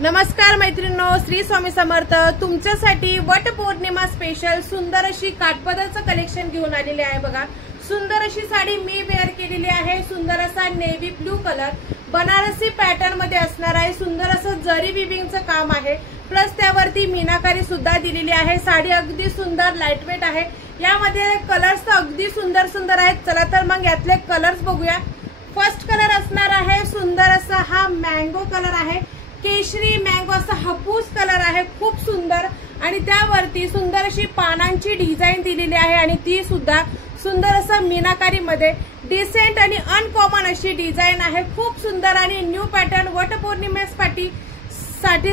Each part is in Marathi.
नमस्कार मैत्रिणींनो, श्री स्वामी समर्थ तुमच्यासाठी वट पौर्णिमा स्पेशल सुंदर अशी काठपदरचं कलेक्शन घेऊन आलेले आहे। बघा, सुंदर अशी साडी मी वेअर केलेली आहे। सुंदर असा navy blue colour Banarasi pattern मध्ये असणार आहे। सुंदर असं जरी विविंगचं काम आहे, प्लस त्यावरती मीनाकारी सुद्धा दिलेली आहे। साडी अगदी सुंदर लाईटवेट आहे। यामध्ये कलर्स अगदी सुंदर सुंदर आहेत। चला तर मग यातले कलर्स बघूया। फर्स्ट कलर असणार आहे सुंदर असा हा मँगो कलर आहे। केशरी मँगो असा हापूस कलर आहे, खूप सुंदर। आणि त्यावरती सुंदर अशी पानांची डिझाईन दिलेली आहे आणि ती सुद्धा सुंदर असा मीनाकारी मध्ये डिसेंट आणि अनकॉमन अशी डिझाईन आहे। खूप सुंदर आणि न्यू पॅटर्न वटपौर्णिमेसाठी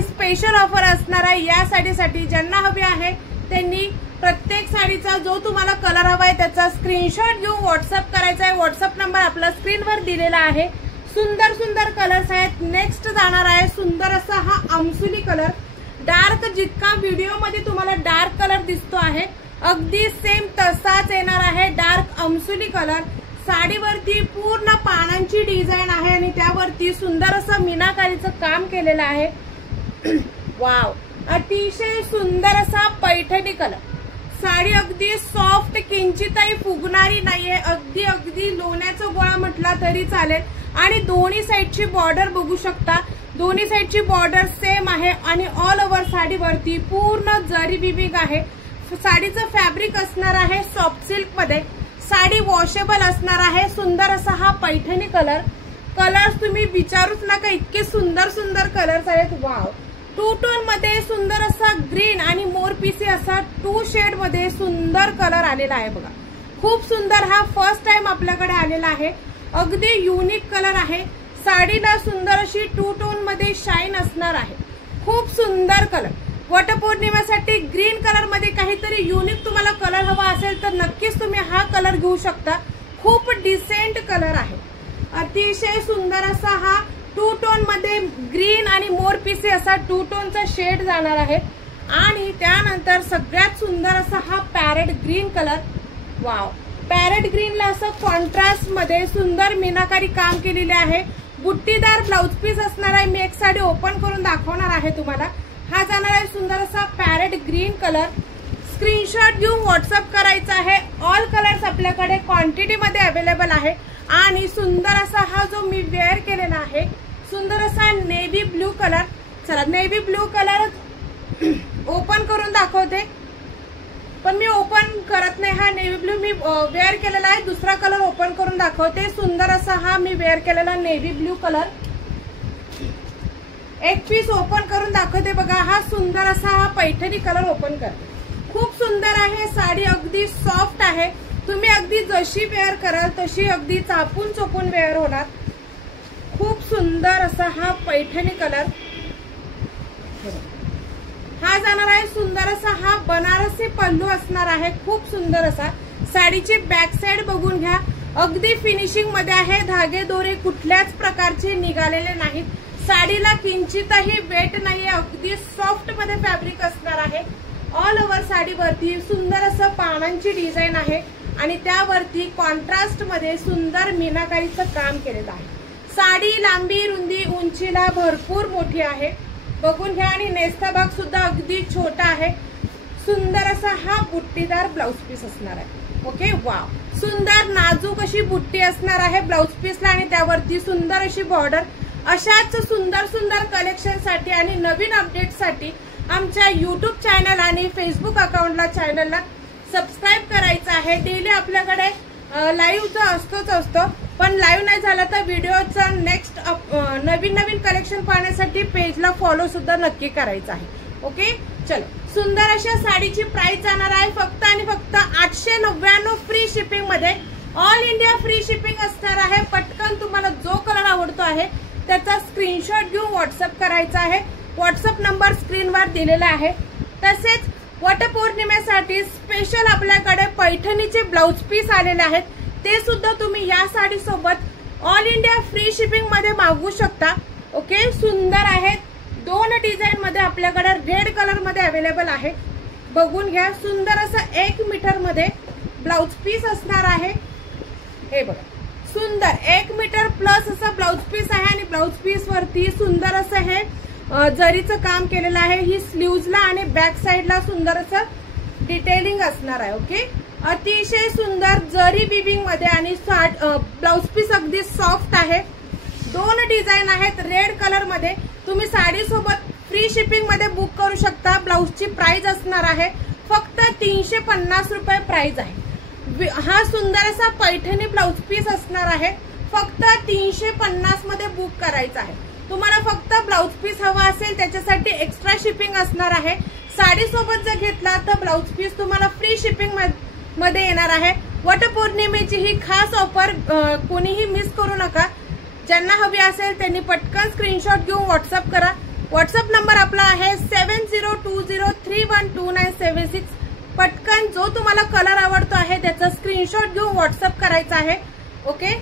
स्पेशल ऑफर असणार आहे। या साडीसाठी ज्यांना हवी आहे त्यांनी प्रत्येक साडीचा जो तुम्हाला कलर हवा आहे त्याचा स्क्रीनशॉट घेऊन व्हॉट्सअप करायचा आहे। व्हॉट्सअप नंबर आपला स्क्रीनवर दिलेला आहे। सुंदर सुंदर कलर्स आहेत। नेक्स्ट जाणार आहे सुंदर असा हा आमसुली कलर। डार्क जितका व्हिडिओ मध्ये तुम्हाला डार्क कलर दिसतो आहे अगदी सेम तसाच येणार आहे। डार्क आमसुली कलर, साडीवरती पूर्ण पानांची डिझाईन आहे आणि त्यावरती सुंदर असं मीनाकारीचं काम केलेलं आहे। वाव, अतिशय सुंदर असा पैठणी कलर। साडी अगदी सॉफ्ट, किंचितही फुगणारी नाहीये। अगदी अगदी लोण्याचा गोळा म्हटला तरी चालेल। आणि दोन्ही साइडची बॉर्डर बघू शकता, दोन्ही साइडची बॉर्डर सेम आहे आणि ऑल ओव्हर साडीवरती पूर्ण जरी विविंग आहे। साडीचं फॅब्रिक असणार आहे सॉफ्ट सिल्क मध्ये। साडी वॉशेबल असणार आहे। सुंदर असा हा पैठणी कलर। कलर्स तुम्ही विचारूच नका, इतके सुंदर सुंदर कलर्स आहेत। वाव, टू टोन मध्ये सुंदर असा ग्रीन आणि मोरपिसी असा 2 शेड मध्ये सुंदर कलर आलेला आहे। बघा, खूप सुंदर। हा फर्स्ट टाइम आपल्याकडे आलेला आहे। अगदी युनिक कलर आहे। साडीला सुंदर अशी 2 टोन मध्ये शाईन असणार आहे। खूप सुंदर कलर। वटपौर्णिमेसाठी ग्रीन कलर मध्ये काहीतरी युनिक तुम्हाला कलर हवा असेल तर नक्कीच तुम्ही हा कलर घेऊ शकता। खूप डिसेंट कलर आहे। अतिशय सुंदर असा हा 2 टोन मध्ये ग्रीन आणि मोरपिसी असा 2 टोनचा शेड जाणार आहे। आणि त्यानंतर सगळ्यात सुंदर असा हा parrot green colour. Wow, parrot ग्रीनला असं कॉन्ट्रास्ट मध्ये सुंदर मीनाकारी काम केलेले आहे। बुट्टीदार ब्लाउज पीस असणार आहे। मी एक साडी ओपन करून दाखवणार आहे तुम्हाला। हा जाणार आहे सुंदर असा पॅरेट ग्रीन कलर। स्क्रीनशॉट घेऊन व्हॉट्सअप करायचा आहे। ऑल कलर्स आपल्याकडे क्वांटिटी मध्ये अवेलेबल आहे। आणि सुंदर असा हा जो मी वेअर केलेला आहे सुंदर असा नेव्ही ब्लू कलर। चला, नेव्ही ब्लू कलर ओपन करून दाखवते, पण मी ओपन करत नाही। हा नेव्ही ब्लू मी वेअर केलेला आहे। दुसरा कलर ओपन करून दाखवते। सुंदर असा हा मी वेअर केलेला नेव्ही ब्लू कलर। एक पीस ओपन करून दाखवते। बघा, हा सुंदर असा हा पैठणी कलर ओपन करते। खूप सुंदर आहे। साडी अगदी सॉफ्ट आहे। तुम्ही अगदी जशी वेअर कराल तशी अगदी चापून चोपून वेअर होणार। खूप सुंदर असा हा पैठणी कलर। हा जाणार आहे सुंदर असा हा बनारसी पल्लू असणार आहे। खूप सुंदर असा। साडीची बॅक साइड बघून घ्या, अगदी फिनिशिंग मध्ये आहे। धागे दोरे कुठल्याच प्रकारचे निघालेले नाहीत। साडीला किंचितही वेट नाहीये। अगदी सॉफ्ट मध्ये फॅब्रिक असणार आहे। ऑल ओव्हर साडीवरती सुंदर असं पानांची डिझाईन आहे आणि त्यावरती कॉन्ट्रास्ट मध्ये सुंदर मीनाकारीचं काम केलेलं आहे। साडी लांबी रुंदी उंचीला भरपूर मोठी आहे, बघून घ्या। आणि नेस्ता भाग सुद्धा अगदी छोटा आहे। सुंदर असा हा बुट्टीदार ब्लाउज पीस असणार आहे। ओके, वाव, सुंदर नाजूक अशी बुट्टी असणार आहे ब्लाउज पीसला आणि त्यावरती सुंदर अशी बॉर्डर। अशाच सुंदर सुंदर कलेक्शन साठी आणि नवीन अपडेट साठी आमच्या युट्यूब चॅनल आणि फेसबुक अकाउंटला चॅनलला सबस्क्राईब करायचं आहे। डेली आपल्याकडे लाईव्ह असतोच असतो, पण लाईव्ह नाही झाला तर व्हिडिओचा नेक्स्ट नवीन नवीन कलेक्शन पाहण्यासाठी पेजला फॉलो सुद्धा नक्की करायचं आहे। ओके, चलो। सुंदर अशा साडीची प्राइस जाणार आहे फक्त आणि फक्त 899 फ्री शिपिंग मध्ये। ऑल इंडिया फ्री शिपिंग असणार आहे। पटकन तुम्हाला जो कलर आवडतो आहे त्याचा स्क्रीनशॉट घेऊन व्हॉट्सअप करायचा आहे। व्हॉट्सअप नंबर स्क्रीनवर दिलेला आहे। तसेच वटपौर्णिमेसाठी स्पेशल आपल्याकडे पैठणीचे ब्लाउज पीस आलेले आहेत, ते सुद्धा तुम्ही या साडी सोबत ऑल इंडिया फ्री शिपिंग मध्ये मागवू शकता। ओके, सुंदर आहेत। 2 डिझाईन मध्ये आपल्याकडे रेड कलर मध्ये अवेलेबल आहे, बघून घ्या। सुंदर असं 1 मीटर मध्ये ब्लाउज पीस असणार आहे। हे बघा, सुंदर 1 मीटर प्लस असं ब्लाउज पीस आहे आणि ब्लाउज पीस वरती सुंदर असं हे जरीचं काम केलेलं आहे। ही स्लीव्हजला आणि बॅक साईडला सुंदर असं डिटेलिंग असणार आहे। ओके, अतिशय सुंदर जरी विविंग मध्ये आणि ब्लाउज पीस अगदी सॉफ्ट आहे। 2 डिझाईन आहेत रेड कलर मध्ये। तुम्ही साडी सोबत फ्री शिपिंग मध्ये बुक करू शकता। ब्लाउजची प्राइस असणार आहे फक्त 350 रुपये प्राइस आहे। हा सुंदर असा पैठणी ब्लाउज पीस असणार आहे, फक्त 350 मध्ये बुक करायचा आहे। तुम्हाला फक्त ब्लाउज पीस हवा असेल त्याच्यासाठी एक्स्ट्रा शिपिंग असणार आहे। साडी सोबत जर घेतला तर ब्लाउज पीस तुम्हाला फ्री शिपिंग मध्ये येणार आहे। वटपौर्णिमेची ही खास ऑफर कोणीही मिस करू नका। ज्यांना हवी असेल त्यांनी पटकन स्क्रीनशॉट घेऊन व्हॉट्सअप करा। व्हॉट्सअप नंबर आपला आहे 7020312976। पटकन जो तुम्हाला कलर आवडतो आहे त्याचा स्क्रीनशॉट घेऊन व्हॉट्सअप करायचा आहे। ओके,